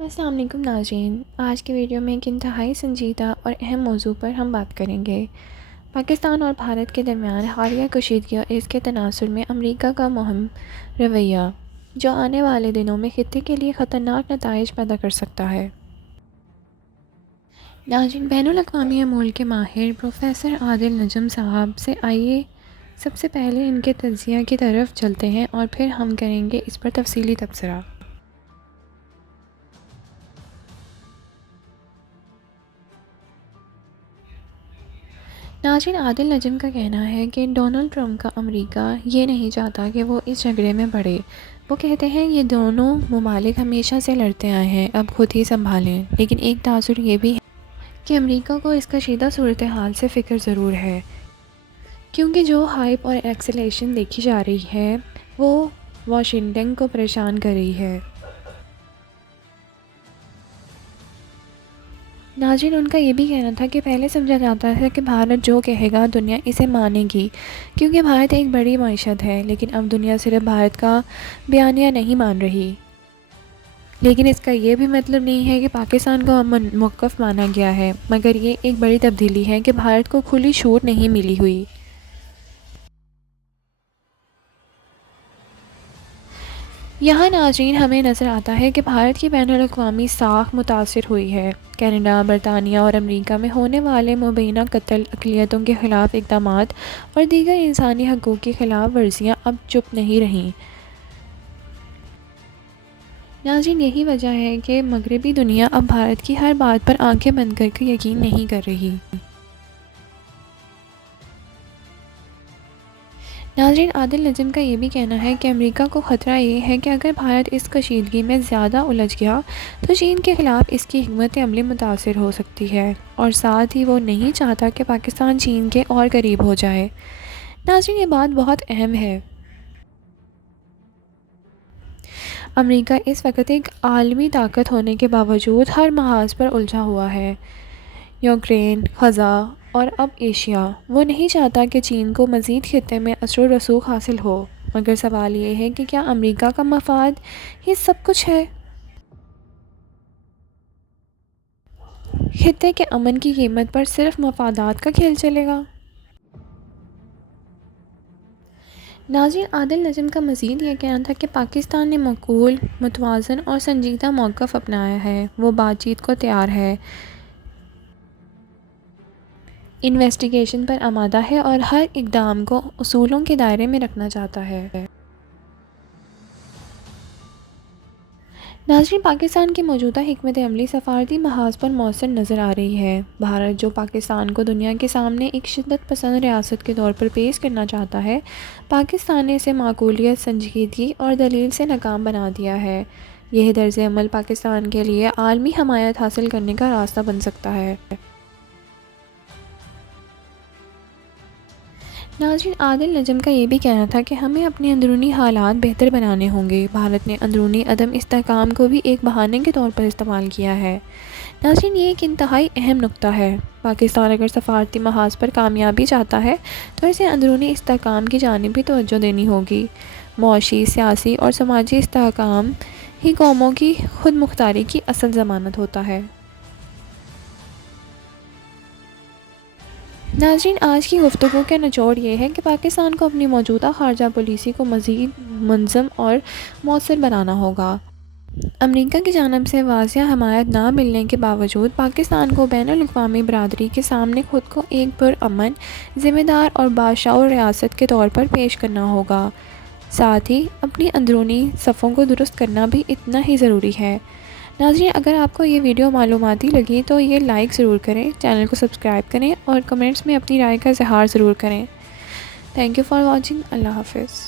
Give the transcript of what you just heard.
السلام علیکم ناظرین، آج کی ویڈیو میں ایک انتہائی سنجیدہ اور اہم موضوع پر ہم بات کریں گے۔ پاکستان اور بھارت کے درمیان حالیہ کشیدگی اور اس کے تناظر میں امریکہ کا مہم رویہ، جو آنے والے دنوں میں خطے کے لیے خطرناک نتائج پیدا کر سکتا ہے۔ ناظرین، بین الاقوامی امور کے ماہر پروفیسر عادل نجم صاحب سے آئیے سب سے پہلے ان کے تجزیہ کی طرف چلتے ہیں اور پھر ہم کریں گے اس پر تفصیلی تبصرہ۔ ناظرین، عادل نجم کا کہنا ہے کہ ڈونلڈ ٹرمپ کا امریکہ یہ نہیں چاہتا کہ وہ اس جھگڑے میں بڑھے۔ وہ کہتے ہیں یہ دونوں ممالک ہمیشہ سے لڑتے آئے ہیں، اب خود ہی سنبھالیں۔ لیکن ایک تاثر یہ بھی ہے کہ امریکہ کو اس کشیدہ صورتحال سے فکر ضرور ہے، کیونکہ جو ہائپ اور ایکسیلیشن دیکھی جا رہی ہے وہ واشنگٹن کو پریشان کر رہی ہے۔ ناظرین، ان کا یہ بھی کہنا تھا کہ پہلے سمجھا جاتا تھا کہ بھارت جو کہے گا دنیا اسے مانے گی، کیونکہ بھارت ایک بڑی معیشت ہے، لیکن اب دنیا صرف بھارت کا بیانیہ نہیں مان رہی۔ لیکن اس کا یہ بھی مطلب نہیں ہے کہ پاکستان کو اب موقف مانا گیا ہے، مگر یہ ایک بڑی تبدیلی ہے کہ بھارت کو کھلی چھوٹ نہیں ملی ہوئی۔ یہاں ناظرین ہمیں نظر آتا ہے کہ بھارت کی بین الاقوامی ساکھ متاثر ہوئی ہے۔ کینیڈا، برطانیہ اور امریکہ میں ہونے والے مبینہ قتل، اقلیتوں کے خلاف اقدامات اور دیگر انسانی حقوق کی خلاف ورزیاں اب چپ نہیں رہیں۔ ناظرین، یہی وجہ ہے کہ مغربی دنیا اب بھارت کی ہر بات پر آنکھیں بند کر کے یقین نہیں کر رہی۔ ناظرین، عادل نجم کا یہ بھی کہنا ہے کہ امریکہ کو خطرہ یہ ہے کہ اگر بھارت اس کشیدگی میں زیادہ الجھ گیا تو چین کے خلاف اس کی حکمت عملی متاثر ہو سکتی ہے، اور ساتھ ہی وہ نہیں چاہتا کہ پاکستان چین کے اور قریب ہو جائے۔ ناظرین، یہ بات بہت اہم ہے۔ امریکہ اس وقت ایک عالمی طاقت ہونے کے باوجود ہر محاذ پر الجھا ہوا ہے، یوکرین، خزہ اور اب ایشیا۔ وہ نہیں چاہتا کہ چین کو مزید خطے میں اثر و رسوخ حاصل ہو، مگر سوال یہ ہے کہ کیا امریکہ کا مفاد ہی سب کچھ ہے؟ خطے کے امن کی قیمت پر صرف مفادات کا کھیل چلے گا؟ ناظرین، عادل نجم کا مزید یہ کہنا تھا کہ پاکستان نے معقول، متوازن اور سنجیدہ موقف اپنایا ہے۔ وہ بات چیت کو تیار ہے، انویسٹیگیشن پر آمادہ ہے اور ہر اقدام کو اصولوں کے دائرے میں رکھنا چاہتا ہے۔ ناظرین، پاکستان کی موجودہ حکمت عملی سفارتی محاذ پر مؤثر نظر آ رہی ہے۔ بھارت جو پاکستان کو دنیا کے سامنے ایک شدت پسند ریاست کے طور پر پیش کرنا چاہتا ہے، پاکستان نے اسے معقولیت، سنجیدگی اور دلیل سے ناکام بنا دیا ہے۔ یہ طرز عمل پاکستان کے لیے عالمی حمایت حاصل کرنے کا راستہ بن سکتا ہے۔ ناظرین، عادل نجم کا یہ بھی کہنا تھا کہ ہمیں اپنے اندرونی حالات بہتر بنانے ہوں گے۔ بھارت نے اندرونی عدم استحکام کو بھی ایک بہانے کے طور پر استعمال کیا ہے۔ ناظرین، یہ ایک انتہائی اہم نکتہ ہے۔ پاکستان اگر سفارتی محاذ پر کامیابی چاہتا ہے تو اسے اندرونی استحکام کی جانب بھی توجہ دینی ہوگی۔ معاشی، سیاسی اور سماجی استحکام ہی قوموں کی خود مختاری کی اصل ضمانت ہوتا ہے۔ ناظرین، آج کی گفتگو کا نچوڑ یہ ہے کہ پاکستان کو اپنی موجودہ خارجہ پالیسی کو مزید منظم اور مؤثر بنانا ہوگا۔ امریکہ کی جانب سے واضح حمایت نہ ملنے کے باوجود پاکستان کو بین الاقوامی برادری کے سامنے خود کو ایک پرامن، ذمہ دار اور باشعور ریاست کے طور پر پیش کرنا ہوگا۔ ساتھ ہی اپنی اندرونی صفوں کو درست کرنا بھی اتنا ہی ضروری ہے۔ ناظرین، اگر آپ کو یہ ویڈیو معلوماتی لگی تو یہ لائک ضرور کریں، چینل کو سبسکرائب کریں اور کمنٹس میں اپنی رائے کا اظہار ضرور کریں۔ Thank you for watching. اللہ حافظ۔